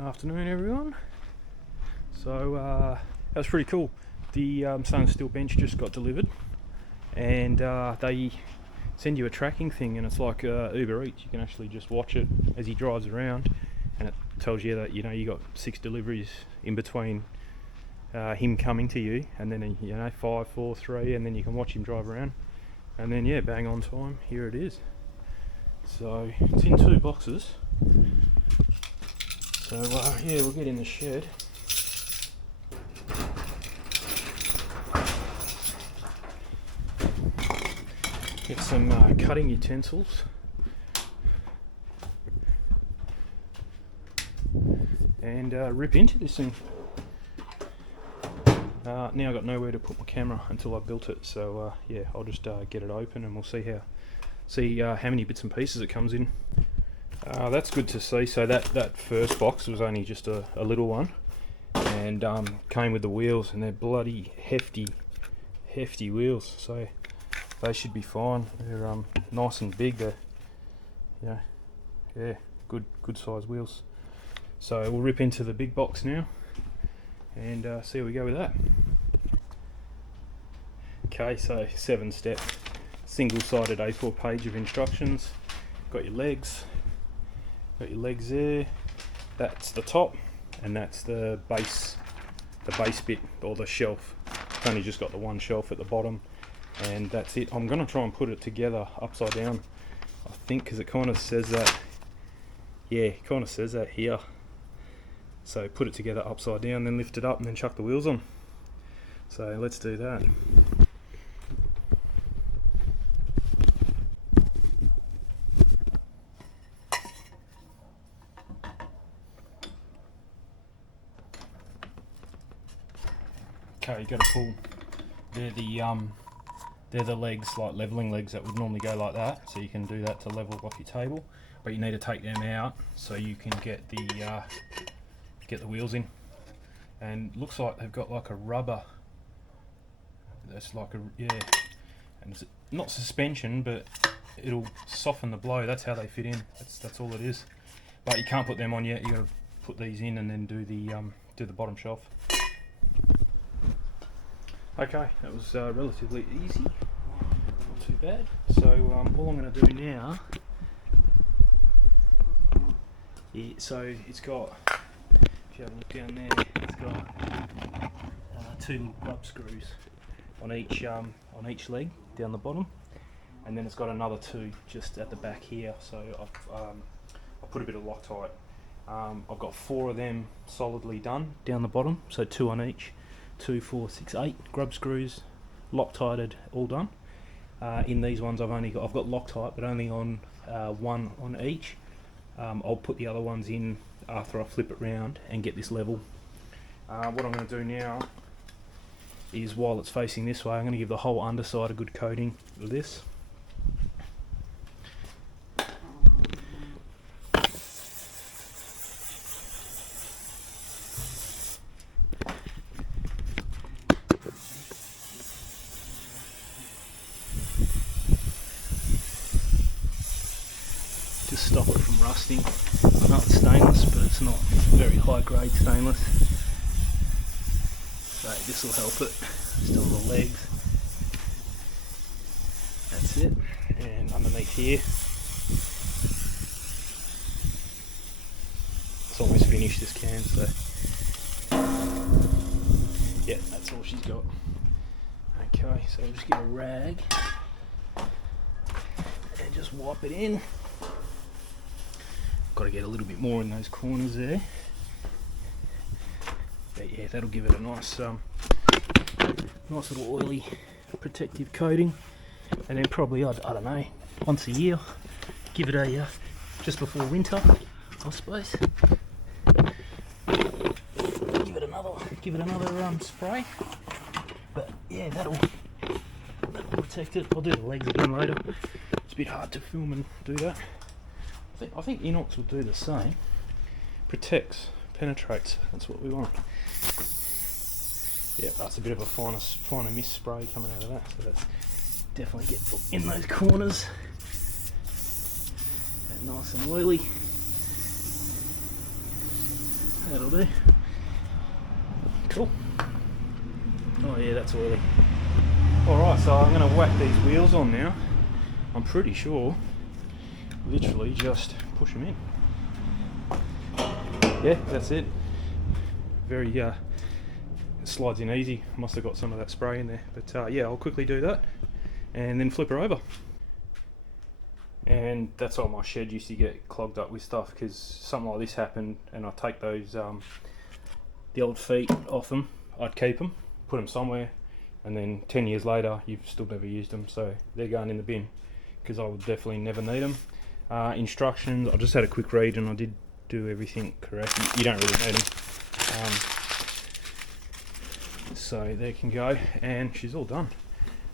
Afternoon, everyone. So that was pretty cool. The stainless steel bench just got delivered, and they send you a tracking thing, and it's like Uber Eats. You can actually just watch it as he drives around, and it tells you that you got 6 deliveries in between him coming to you, and then 5, 4, 3, and then you can watch him drive around, and then bang on time. Here it is. So it's in 2 boxes. So we'll get in the shed. Get some cutting utensils. And rip into this thing. Now I've got nowhere to put my camera until I built it, so I'll just get it open and we'll see how many bits and pieces it comes in. That's good to see. So that first box was only just a little one, and came with the wheels, and they're bloody hefty wheels, so they should be fine. They're nice and big. They're good size wheels. So we'll rip into the big box now and see how we go with that. Okay, so 7-step single-sided A4 page of instructions. Got your legs there. That's the top, and that's the base bit, or the shelf. It's only just got the one shelf at the bottom, and that's it. I'm going to try and put it together upside down, I think, because it kind of says that. Yeah, it kind of says that here. So put it together upside down, then lift it up, and then chuck the wheels on. So let's do that. Okay, you got to pull. They're the legs, like leveling legs that would normally go like that. So you can do that to level off your table, but you need to take them out so you can get the wheels in. And looks like they've got like a rubber. That's like and it's not suspension, but it'll soften the blow. That's how they fit in. That's all it is. But you can't put them on yet. You got to put these in and then do the bottom shelf. Okay, that was relatively easy, not too bad. So all I'm going to do now, so it's got, if you have a look down there, it's got 2 little grub screws on each leg down the bottom, and then it's got another 2 just at the back here. So I've put a bit of Loctite. I've got 4 of them solidly done down the bottom, so 2 on each. 2, 4, 6, 8 grub screws, Loctited, all done. In these ones I've got Loctite, but only on 1 on each. I'll put the other ones in after I flip it round and get this level. What I'm going to do now is, while it's facing this way, I'm going to give the whole underside a good coating of this. Just stop it from rusting. I know it's stainless, but it's not very high grade stainless. So this will help it. Still the legs. That's it. And underneath here, it's almost finished, this can, so yeah, that's all she's got. Okay, so I'll just get a rag and just wipe it in. Got to get a little bit more in those corners there, but yeah, that'll give it a nice little oily protective coating. And then probably, I don't know, once a year, give it a just before winter, I suppose, give it another spray. But yeah, that'll protect it. I'll do the legs again later. It's a bit hard to film and do that. I think Inox will do the same. Protects, penetrates, that's what we want. Yeah, that's a bit of a finer mist spray coming out of that, so that's definitely get in those corners. And nice and oily. That'll do. Cool. Oh yeah, that's oily. Alright, so I'm going to whack these wheels on now. I'm pretty sure, literally just push them in. Yeah, that's it. Very, it slides in easy. Must have got some of that spray in there. But yeah, I'll quickly do that and then flip her over. And that's why my shed used to get clogged up with stuff, because something like this happened and I take those, the old feet off them, I'd keep them, put them somewhere, and then 10 years later you've still never used them, so they're going in the bin because I would definitely never need them. Instructions, I just had a quick read and I did do everything correct. You don't really need them. So there can go, and she's all done.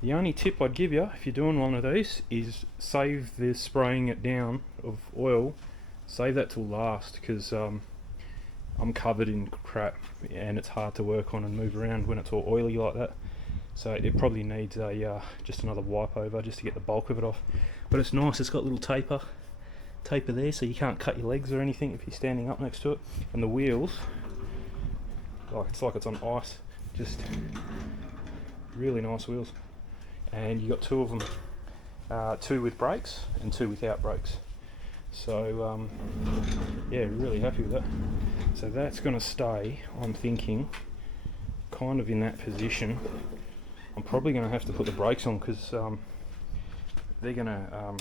The only tip I'd give you if you're doing one of these is save the spraying it down of oil, save that till last, because I'm covered in crap and it's hard to work on and move around when it's all oily like that. So it probably needs a just another wipe over just to get the bulk of it off. But it's nice, it's got a little taper there, so you can't cut your legs or anything if you're standing up next to it. And the wheels, it's like it's on ice, just really nice wheels. And you got two of them, two with brakes and two without brakes. So yeah, really happy with that. So that's going to stay, I'm thinking, kind of in that position. I'm probably going to have to put the brakes on because they're going to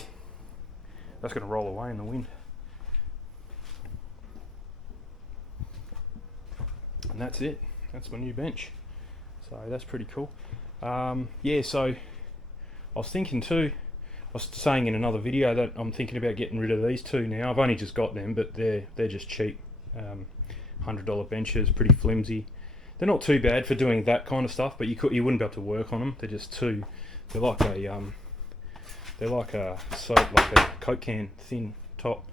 that's going to roll away in the wind. And that's it. That's my new bench. So that's pretty cool. Yeah, so I was thinking too, I was saying in another video that I'm thinking about getting rid of these two now. I've only just got them, but they're just cheap, $100 benches, pretty flimsy. They're not too bad for doing that kind of stuff, but you wouldn't be able to work on them. They're just too, they're like a Coke can thin top.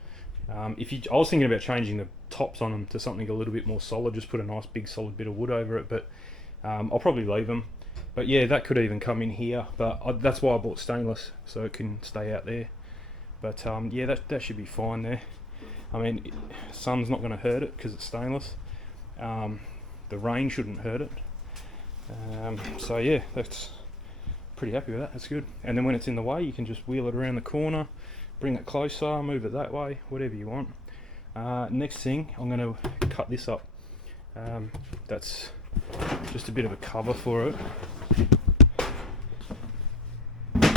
I was thinking about changing the tops on them to something a little bit more solid, just put a nice big solid bit of wood over it, but I'll probably leave them. But yeah, that could even come in here, but that's why I bought stainless, so it can stay out there. But yeah, that should be fine there. I mean, sun's not going to hurt it because it's stainless. The rain shouldn't hurt it. So yeah, that's pretty happy with that. That's good. And then when it's in the way, you can just wheel it around the corner, bring it closer, move it that way, whatever you want. Next thing, I'm going to cut this up. That's just a bit of a cover for it.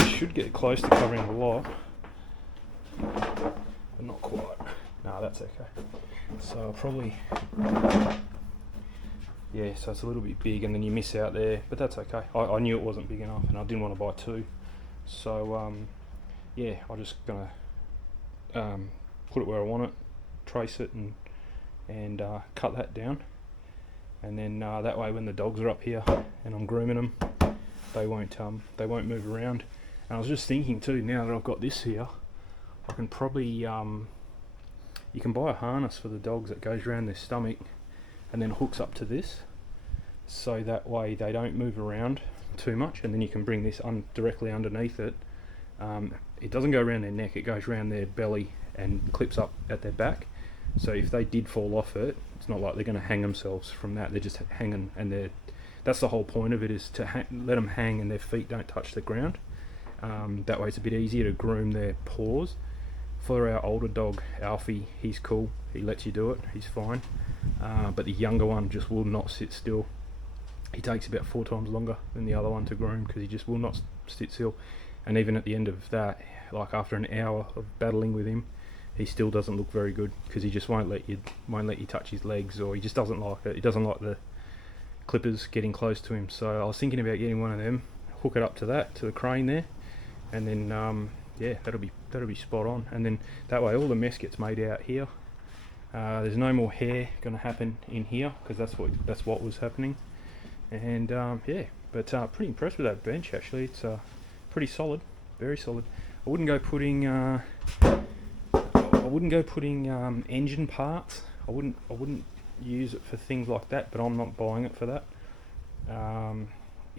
Should get close to covering the lot, but not quite. No, that's okay. So I'll probably, yeah, so it's a little bit big and then you miss out there, but that's okay. I knew it wasn't big enough and I didn't want to buy two. So yeah, I'm just gonna put it where I want it, trace it and cut that down. And then that way when the dogs are up here and I'm grooming them, they won't move around. And I was just thinking too, now that I've got this here, I can probably, you can buy a harness for the dogs that goes around their stomach and then hooks up to this, so that way they don't move around too much, and then you can bring this directly underneath it. It doesn't go around their neck, it goes around their belly and clips up at their back. So if they did fall off it, it's not like they're going to hang themselves from that, they're just hanging, and that's the whole point of it, is to let them hang and their feet don't touch the ground. That way it's a bit easier to groom their paws. For our older dog, Alfie, he's cool, he lets you do it, he's fine. But the younger one just will not sit still. He takes about 4 times longer than the other one to groom because he just will not sit still. And even at the end of that, like after an hour of battling with him, he still doesn't look very good because he just won't let you touch his legs, or he just doesn't like it. He doesn't like the clippers getting close to him. So I was thinking about getting one of them, hook it up to the crane there, and then yeah, that'll be spot on. And then that way all the mess gets made out here. There's no more hair going to happen in here because that's what was happening. And yeah, but pretty impressed with that bench actually. It's pretty solid, very solid. I wouldn't go putting engine parts. I wouldn't use it for things like that, but I'm not buying it for that.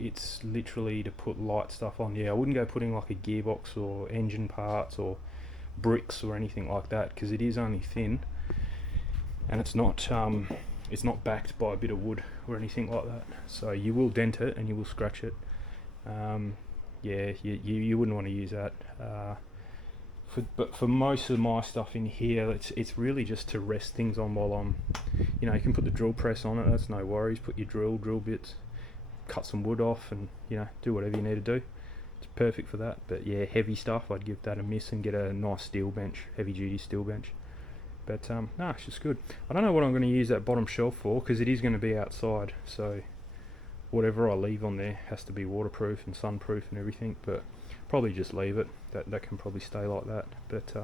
It's literally to put light stuff on. Yeah, I wouldn't go putting like a gearbox or engine parts or bricks or anything like that, because it is only thin and it's not it's not backed by a bit of wood or anything like that, so you will dent it and you will scratch it. Yeah, you wouldn't want to use that. But for most of my stuff in here, it's really just to rest things on while I'm, you know, you can put the drill press on it, that's no worries. Put your drill bits, cut some wood off, and you know, do whatever you need to do. It's perfect for that. But yeah, heavy stuff, I'd give that a miss and get a nice steel bench, heavy duty steel bench. But no, it's just good. I don't know what I'm going to use that bottom shelf for, because it is going to be outside, so whatever I leave on there has to be waterproof and sunproof and everything, but probably just leave it. That can probably stay like that. But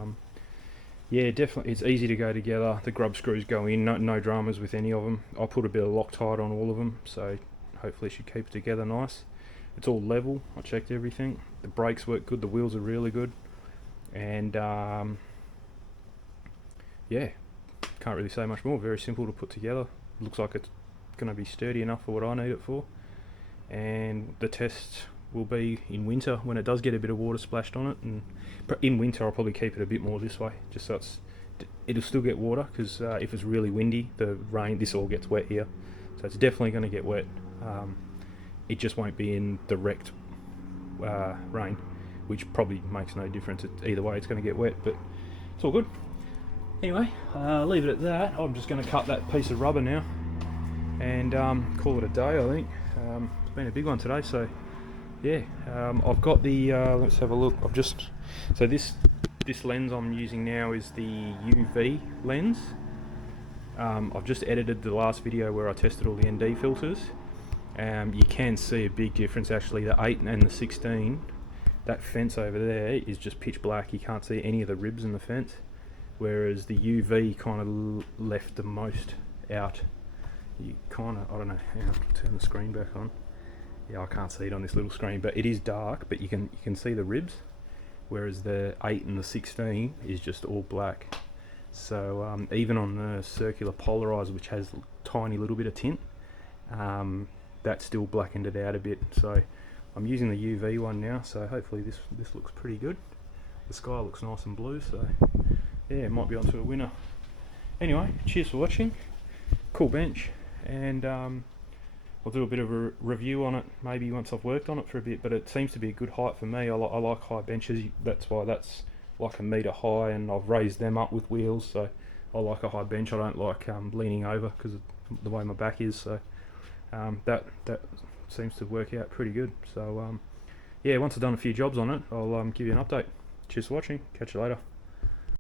yeah, definitely it's easy to go together. The grub screws go in, no dramas with any of them. I'll put a bit of Loctite on all of them, so hopefully it should keep it together nice. It's all level, I checked everything. The brakes work good, the wheels are really good, and yeah, can't really say much more. Very simple to put together. Looks like it's going to be sturdy enough for what I need it for. And the test will be in winter when it does get a bit of water splashed on it. And in winter I'll probably keep it a bit more this way, just so it'll still get water, because if it's really windy, the rain, this all gets wet here, so it's definitely going to get wet. It just won't be in direct rain, which probably makes no difference. Either way it's going to get wet, but it's all good. Anyway, leave it at that. I'm just going to cut that piece of rubber now and call it a day, I think. It's been a big one today, so yeah. I've got the let's have a look. So this lens I'm using now is the UV lens. I've just edited the last video where I tested all the ND filters. You can see a big difference actually. The 8 and the 16, that fence over there is just pitch black. You can't see any of the ribs in the fence, whereas the UV kind of left the most out. You kind of, I don't know, hang on, turn the screen back on. Yeah, I can't see it on this little screen, but it is dark, but you can see the ribs, whereas the 8 and the 16 is just all black. So even on the circular polarizer, which has a tiny little bit of tint, that's still blackened it out a bit. So I'm using the UV one now, so hopefully this looks pretty good. The sky looks nice and blue, so yeah, it might be onto a winner. Anyway, cheers for watching. Cool bench, and I'll do a bit of a review on it maybe once I've worked on it for a bit, but it seems to be a good height for me. I like high benches, that's why that's like 1 metre high, and I've raised them up with wheels, so I like a high bench. I don't like leaning over because of the way my back is, so that seems to work out pretty good. So yeah, once I've done a few jobs on it, I'll give you an update. Cheers for watching, catch you later.